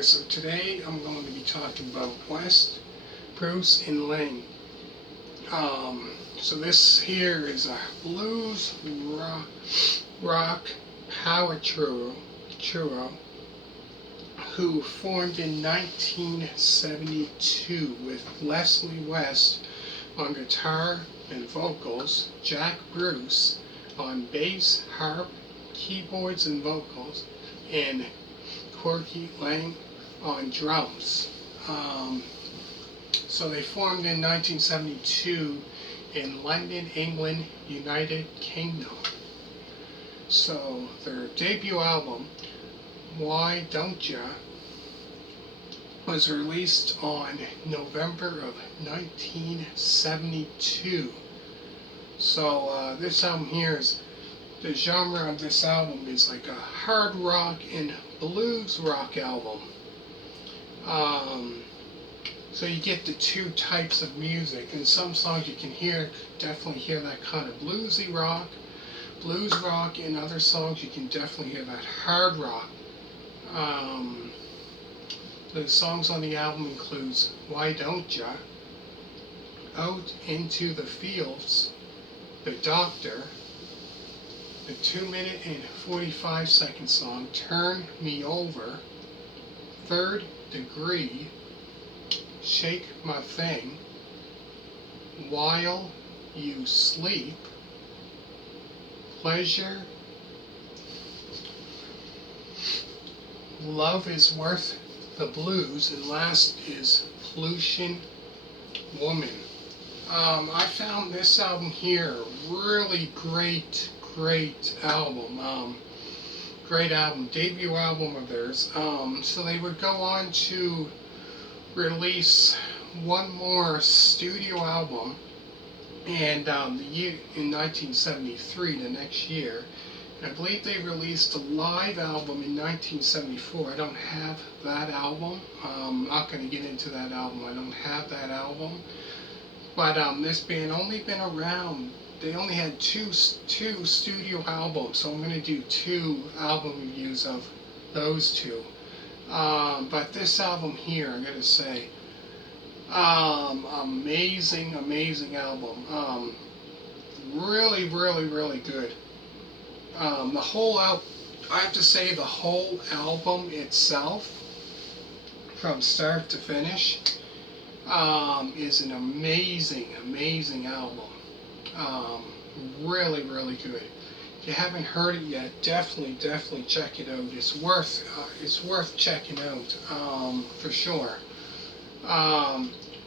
So today I'm going to be talking about West, Bruce, and Laing. So this here is a blues rock power trio who formed in 1972 with Leslie West on guitar and vocals, Jack Bruce on bass, harp, keyboards and vocals, and Corky Laing on drums. So they formed in 1972 in London, England, United Kingdom. So their debut album, Why Dontcha, was released on November of 1972. So this album here is, the genre of this album is like a hard rock and blues rock album. So you get the two types of music. In some songs you can definitely hear that kind of blues rock. In other songs you can definitely hear that hard rock. The songs on the album includes Why Dontcha, Out into the Fields, The Doctor, the 2-minute and 45-second song Turn Me Over, Third Degree, Shake My Thing, While You Sleep, Pleasure, Love Is Worth the Blues, and last is Pollution Woman. I found this album here really great album. Great album, debut album of theirs. So they would go on to release one more studio album, and in 1973, the next year. I believe they released a live album in 1974. I don't have that album. I'm not going to get into that album. I don't have that album. But this band only been around. They only had two studio albums, so I'm going to do 2 album reviews of those 2. But this album here, I gotta say, amazing album. Really good. I have to say, the whole album itself, from start to finish, is an amazing album. Really good. If you haven't heard it yet, definitely check it out. It's worth checking out, for sure.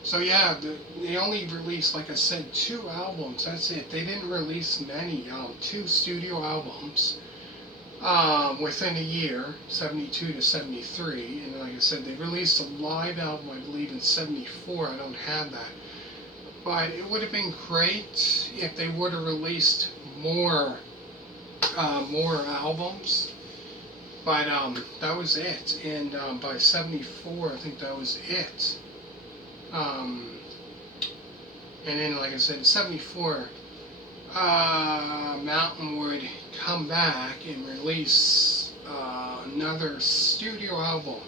So yeah, they only released, like I said, 2 albums. That's it. They didn't release many. 2 studio albums within a year, 72 to 73. And like I said, they released a live album, I believe, in 74. I don't have that. But it would have been great if they would have released more albums. But that was it. And by 74, I think that was it. And then, like I said, in 74, Mountain would come back and release another studio album.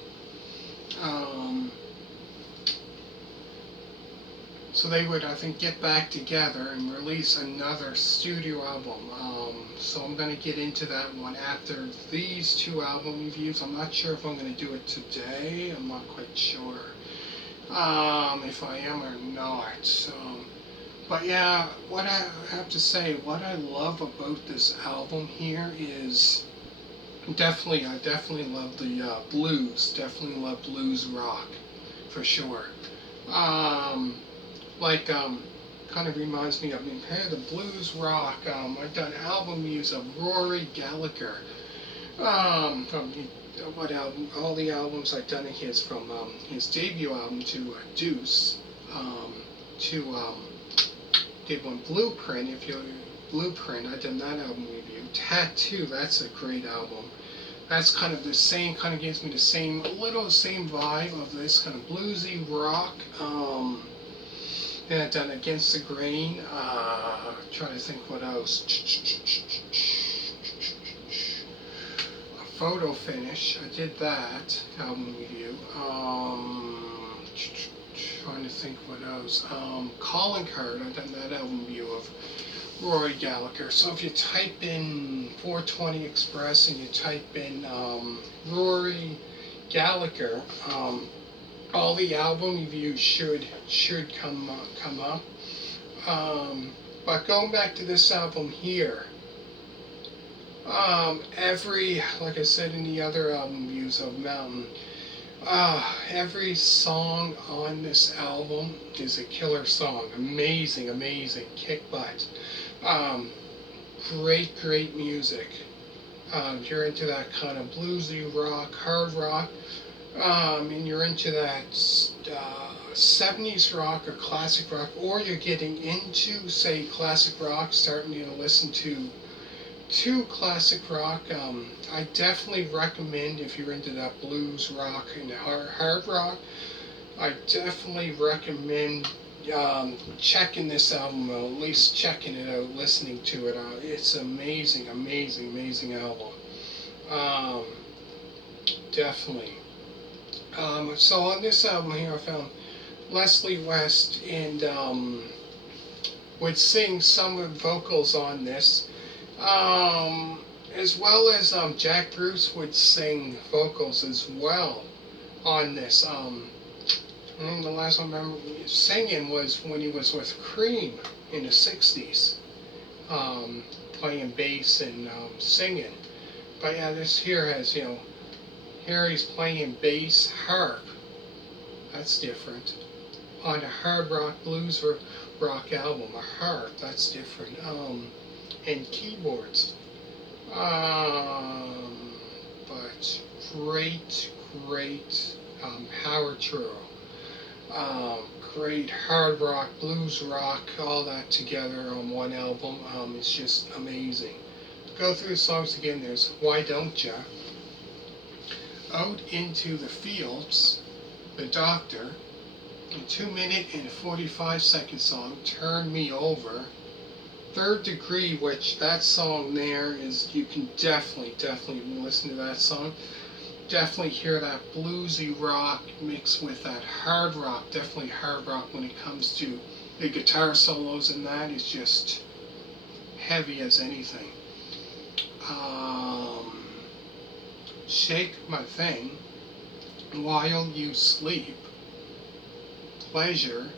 So they would, I think, get back together and release another studio album. So I'm going to get into that one after these 2 album reviews. I'm not sure if I'm going to do it today. I'm not quite sure if I am or not. But yeah, what I have to say, what I love about this album here is I definitely love the blues. Definitely love blues rock, for sure. Kind of reminds me of the blues rock. I've done album reviews of Rory Gallagher. From what album? All the albums I've done of his, from his debut album to Deuce, did one Blueprint. Blueprint, I did that album review. Tattoo, that's a great album. That's kind of the same, kind of gives me the same vibe of this kind of bluesy rock. Then I've done Against the Grain. Trying to think what else. photo finish. I did that album review. Trying to think what else. Calling Card. I've done that album review of Rory Gallagher. So if you type in 420 Express and you type in Rory Gallagher, all the album reviews should come up. But going back to this album here, like I said in the other album reviews of Mountain, every song on this album is a killer song. Amazing, amazing, kick butt. Great music. If you're into that kind of bluesy rock, hard rock, and you're into that 70s rock or classic rock, or you're getting into, say, classic rock, starting to listen to classic rock, I definitely recommend, if you're into that blues rock and hard rock, I definitely recommend checking this album out, at least checking it out, listening to it. It's amazing album. Definitely. So on this album here, I found Leslie West and would sing some of the vocals on this. As well as Jack Bruce would sing vocals as well on this. I think the last one I remember singing was when he was with Cream in the 60s, playing bass and singing. But yeah, this here has, here he's playing bass harp. That's different. On a hard rock blues or rock album, a harp, that's different. And keyboards. But great power trio. Great hard rock, blues rock, all that together on one album. It's just amazing. Go through the songs again. There's Why Dontcha, Out Into the Fields, The Doctor, a 2-minute and 45-second song, Turn Me Over, Third Degree, which that song there is, you can definitely listen to that song. Definitely hear that bluesy rock mixed with that hard rock. Definitely hard rock when it comes to the guitar solos, and that is just heavy as anything. Shake My Thing, While You Sleep, Pleasure,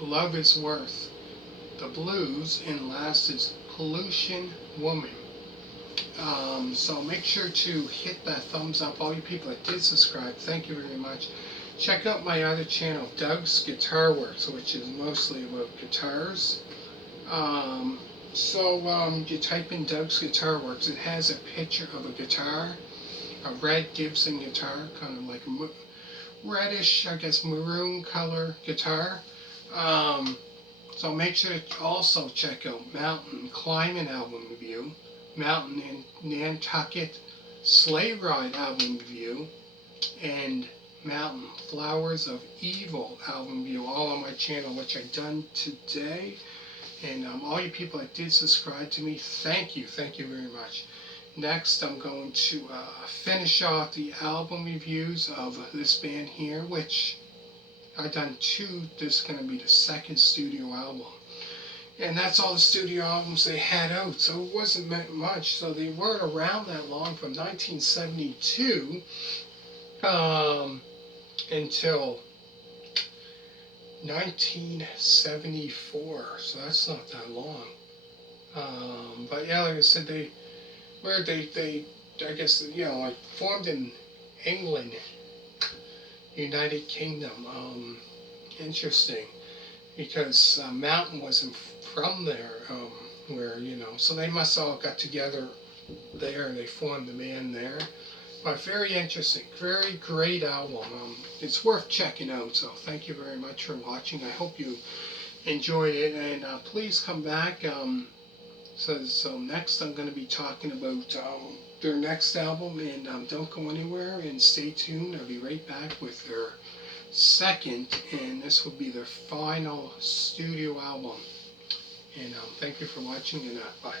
Love Is Worth, The Blues, and last is Pollution Woman. So make sure to hit that thumbs up. All you people that did subscribe, thank you very much. Check out my other channel, Doug's Guitar Works, which is mostly about guitars. You type in Doug's Guitar Works, it has a picture of a guitar, a red Gibson guitar, kind of like a reddish, I guess, maroon color guitar. So make sure to also check out Mountain Climbing album review, Mountain and Nantucket Sleigh Ride album review, and Mountain Flowers of Evil album review, all on my channel, which I've done today. And all you people that did subscribe to me, thank you very much. Next, I'm going to finish off the album reviews of this band here, which I've done 2. This is going to be the second studio album. And that's all the studio albums they had out, so it wasn't much. So they weren't around that long, from 1972 until 1974. So that's not that long. But yeah, like I said, they I guess, like formed in England, United Kingdom. Interesting, because Mountain wasn't from there, where, so they must all got together there and they formed the band there. But very interesting, very great album. It's worth checking out, so thank you very much for watching. I hope you enjoyed it, and please come back. So next I'm going to be talking about their next album, and don't go anywhere and stay tuned. I'll be right back with their second, and this will be their final studio album. And thank you for watching, and bye.